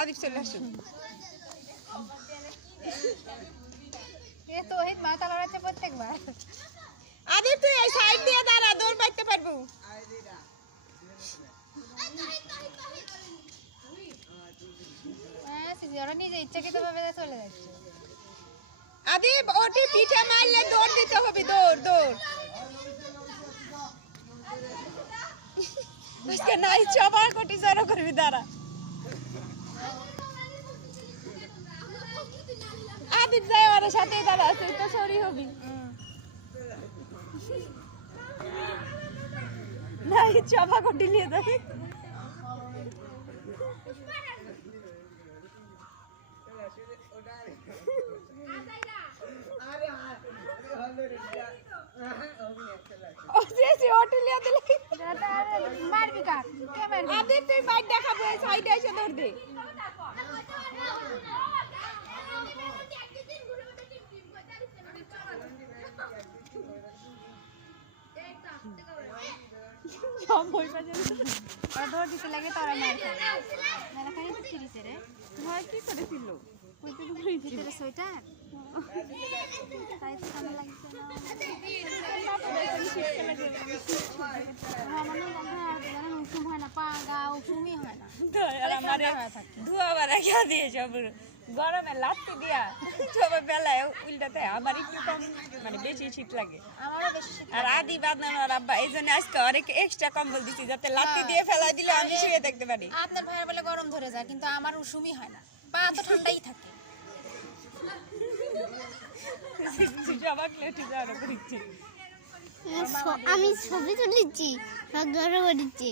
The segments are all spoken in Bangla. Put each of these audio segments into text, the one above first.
আদিব চলে আসুন প্রত্যেকবার আদিব তুই এই সাইড দিয়ে দাঁড়া দৌড় পাইতে পারবো ওরা নিজে ইচ্ছাকৃত ভাবে চলে যাচ্ছে আদিব ওটি পিঠে মারলে দৌড় দিতে হবে দৌড় দৌড় আজকে নাই চবার কোটি জড়ো করবি দাঁড়া আদিব যাই ওর সাথে দাঁড়া তুই তো সরি হবি নাই চবা কোটি নিয়ে যাবি আদিব তুই বাইক দেখাবো সাইডে এসে দৌড় দে দৌড় দিতে লাগে তারা মেলাখানি তো ছিড়িছে রে ভয় কি করেছিল ভিতরে সোয়েটার তাই তো ঠান্ডা লাগছে না উষুম হয় না পা গা উষুমই হয় না ধোয়াবার রেখা দিয়ে সব গরমে লাত্তি দিয়া সবাই বেলায় উল্টাতে আমার একটু কম মানে বেশি শীত লাগে আমারও বেশি আর আদি বাদনানোর আব্বা এই জন্য আজকে অনেক এক্সট্রা কম্বল দিচ্ছি যাতে লাত্তি দিয়ে ফেলাই দিলে আমি শুয়ে দেখতে পারি আপনার ভাইয়ের বলে গরম ধরে যায় কিন্তু আমার উষুমই হয় না পা তো ঠান্ডাই থাকে আমি ছবি তুলেছি গরম করেছি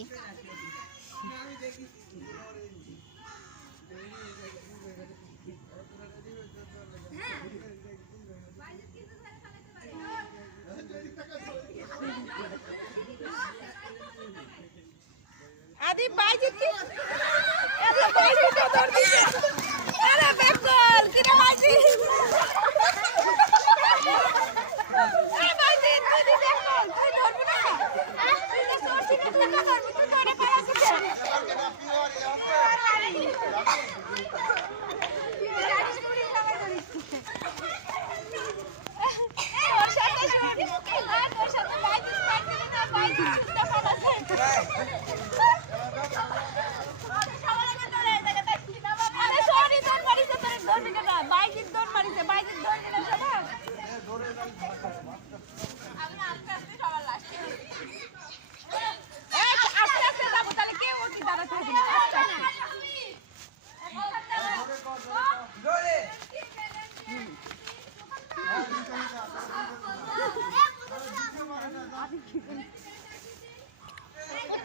আদি বাইজিত কি এত বাইজিত দৌড় দিছে আরে বেকল কি রে বাইজিত আরে বাইজিত তুই বেকল তুই ধরবি না তুই তো সরছি না তুই ধরবি তুই ধরে পারা আছে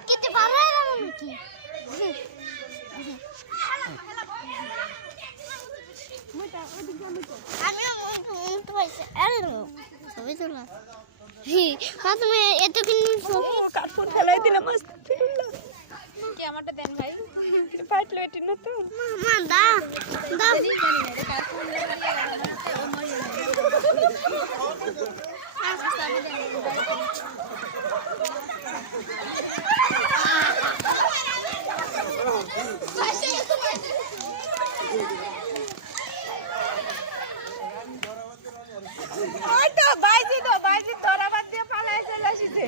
কিতে ভালো লাগে নাকি আমি উঠতে পারছি আরে ছবি তোলা তুমি এতক্ষণ কার্টুন ফেলাই দিলাম মস্ত ফিরুল্লাহ কি আমারটা দেন ভাই ফাটলো এটি না তো মা দা দা ওই তো বাইজি ধরা বাদ দিয়ে পালাই চলে আসিছে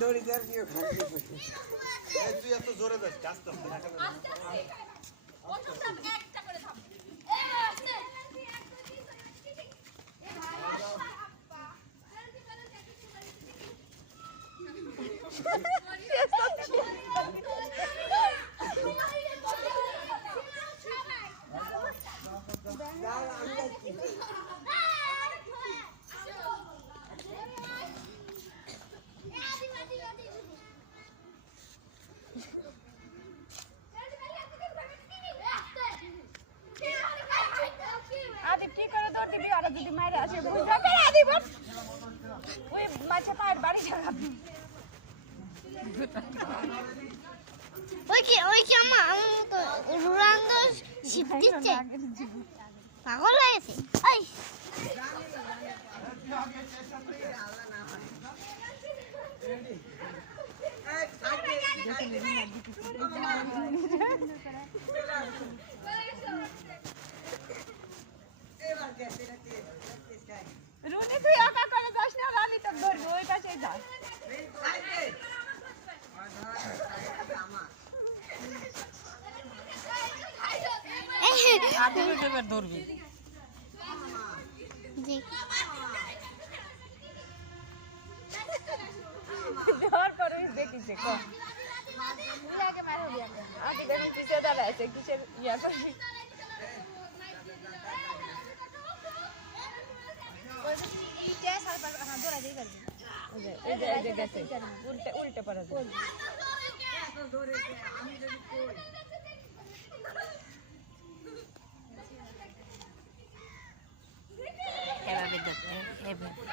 দৌড়ি দেওয়ার কি তুই এত জোরে যাস আস্তে আদিব কি করে দৌড় দিবি আর যদি মাইরে আসে বুঝা করে আদিব ওই মাছে পায়ের বাড়ি ঝাড়াবি ওই কি আমার তো রুরান্দ শিব দিচ্ছে পাগল হয়ে গেছে ওই এবার ধরবি জি ধর করে দেখিছে কম আগে দেখুন পিছিয়ে দাঁড়াইছে কিসের ইয়া করবি এই যে গেছে উল্টে উল্টে পড়া যায় এভাবে